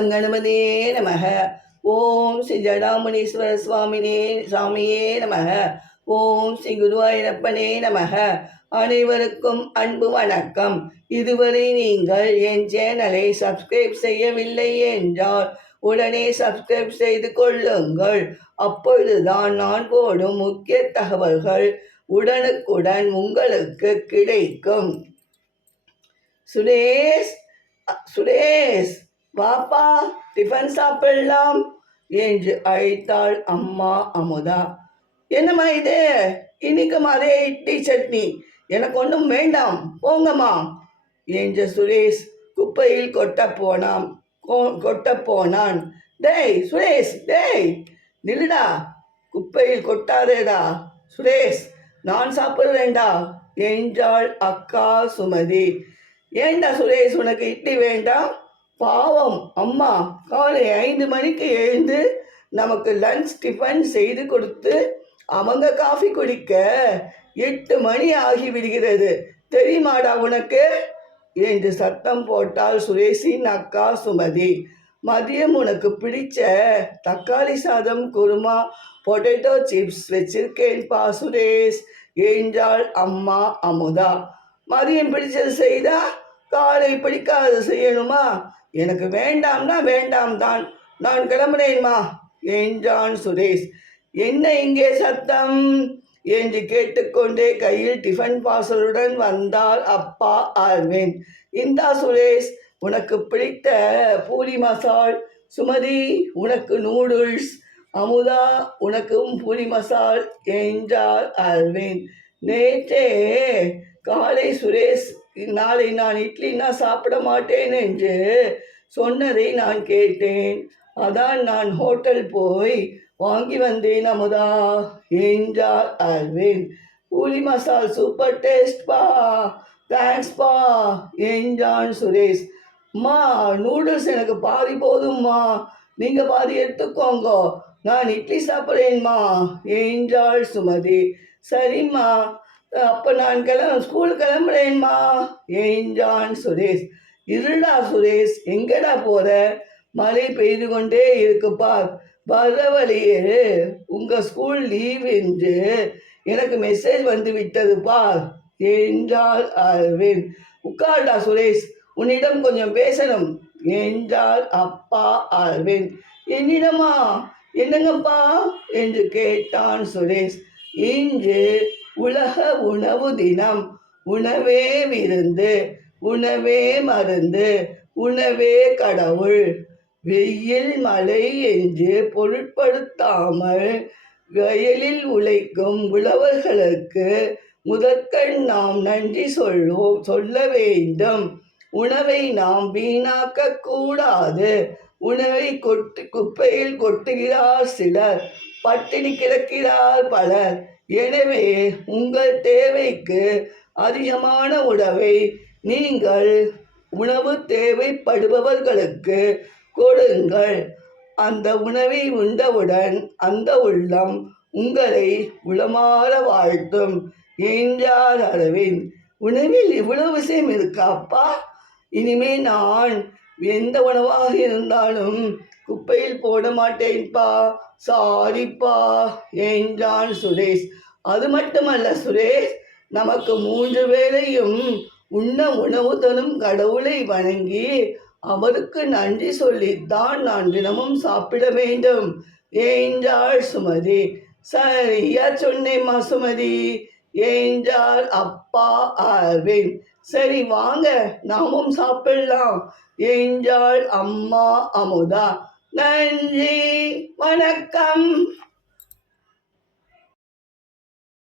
Come கணபதே நமக. ஓம் ஸ்ரீ ஜடாமுனீஸ்வர சுவாமினே சாமியே நமக. ஓம் ஸ்ரீ குருவாயிரப்பனே நமக. அனைவருக்கும் அன்பு வணக்கம். இதுவரை நீங்கள் என் சேனலை சப்ஸ்கிரைப் செய்யவில்லை என்றால் உடனே சப்ஸ்கிரைப் செய்து கொள்ளுங்கள். அப்பொழுதுதான் நான் போடும் முக்கிய தகவல்கள் உடனுக்குடன் உங்களுக்கு கிடைக்கும். சுரேஷ் சுரேஷ். வாப்பா டிஃபன் சாப்பிடலாம் என்று அழைத்தாள் அம்மா அமுதா. என்னம்மா இது? இன்னைக்கும் அதே இட்லி சட்னி. எனக்கு ஒன்றும் வேண்டாம். போங்கம்மா என்று சுரேஷ் குப்பையில் கொட்ட போனான். கொ- கொட்ட போனான். டேய் சுரேஷ் டேய் நில்லுடா. குப்பையில் கொட்டாதேடா. சுரேஷ் நான் சாப்பிட்றேன்டா என்றாள் அக்கா சுமதி. ஏண்டா சுரேஷ் உனக்கு இட்லி வேண்டாம்? பாவம் அம்மா. காலை ஐந்து மணிக்கு எழுந்து நமக்கு லஞ்ச் டிஃபன் செய்து கொடுத்து அவங்க காஃபி குடிக்க எட்டு மணி ஆகிவிடுகிறது தெரியுமாடா உனக்கு? என்று சத்தம் போட்டால் சுரேஷின் அக்கா சுமதி. மதியம் உனக்கு பிடிச்ச தக்காளி சாதம் குருமா பொட்டேட்டோ சிப்ஸ் வச்சிருக்கேன்பா சுரேஷ் என்றாள் அம்மா அமுதா. மதியம் பிடிச்சது செய்தா? காலை பிடிக்காத செய்யணுமா? எனக்கு வேண்டாம்னா வேண்டாம் தான் நான் கிளம்புறேன்மா என்றான் சுரேஷ். என்ன இங்கே சத்தம்? என்று கேட்டுக்கொண்டே கையில் டிஃபன் பார்சலுடன் வந்தால் அப்பா அரவிந்த் இந்தா சுரேஷ் உனக்கு பிடித்த பூரி மசால் சுமதி உனக்கு நூடுல்ஸ் அமுதா உனக்கும் பூரி மசால் என்றார் அரவிந்த் நேற்றே காலை சுரேஷ் நாளை நான் இட்லினா சாப்பிட மாட்டேன் என்று சொன்னதை நான் கேட்டேன். அதான் நான் ஹோட்டல் போய் வாங்கி வந்தேன் அமுதா என்றார் அல்வின் பூரி மசால் சூப்பர் டேஸ்ட் பா தேங்க்ஸ் பா என்றான் சுரேஷ். அம்மா நூடுல்ஸ் எனக்கு பாதி போதும்மா. நீங்கள் பாதி எடுத்துக்கோங்க. நான் இட்லி சாப்பிட்றேன்மா என்றாள் சுமதி. சரிம்மா அப்போ நான் கிளம்ப ஸ்கூல் கிளம்புறேன்மா. என்றான் சுரேஷ்? இருடா சுரேஷ் எங்கடா போற? மழை பெய்து கொண்டே இருக்குப்பா வர வழியே உங்கள் ஸ்கூல் லீவ் என்று எனக்கு மெசேஜ் வந்து விட்டதுப்பா என்றால் அரவிந்த்? உட்கார்டா சுரேஷ். உன்னிடம் கொஞ்சம் பேசணும். என்றால் அப்பா அரவிந்த்? என்னிடமா? என்னங்கப்பா? என்று கேட்டான் சுரேஷ். இன்று உலக உணவு தினம். உணவே விருந்து உணவே மருந்து உணவே கடவுள். வெயில் மழை என்று பொருட்படுத்தாமல் வயலில் உழைக்கும் உழவர்களுக்கு முதற்கண் நாம் நன்றி சொல்வோம் சொல்ல வேண்டும். உணவை நாம் வீணாக்க கூடாது. உணவை கொட்டு குப்பையில் கொட்டுகிறார் சிலர். பட்டினி கிடக்கிறார் பலர். எனவே உங்கள் தேவைக்கு அதிகமான உணவை நீங்கள் உணவு தேவைப்படுபவர்களுக்கு கொடுங்கள். அந்த உணவை உண்டவுடன் அந்த உள்ளம் உங்களை உளமாற வாழ்த்தும். என்றார் அரவிந்த் உணவில் இவ்வளவு விஷயம் இருக்காப்பா இனிமே நான் எந்த உணவாக இருந்தாலும் குப்பையில் போட மாட்டேன்ப்பா சாரிப்பா என்றான் சுரேஷ். அது மட்டுமல்ல சுரேஷ் நமக்கு மூன்று வேளையும் உண்ண உணவு தரும் கடவுளை வணங்கி அவருக்கு நன்றி சொல்லித்தான் நான் தினமும் சாப்பிட வேண்டும் என்றாள் சுமதி. சரியா சொன்னேம்மா சுமதி என்றால் அப்பா அரவிந்த். சரி வாங்க நாமும் சாப்பிடலாம் என்றாள் அம்மா அமுதா. நன்றி வணக்கம்.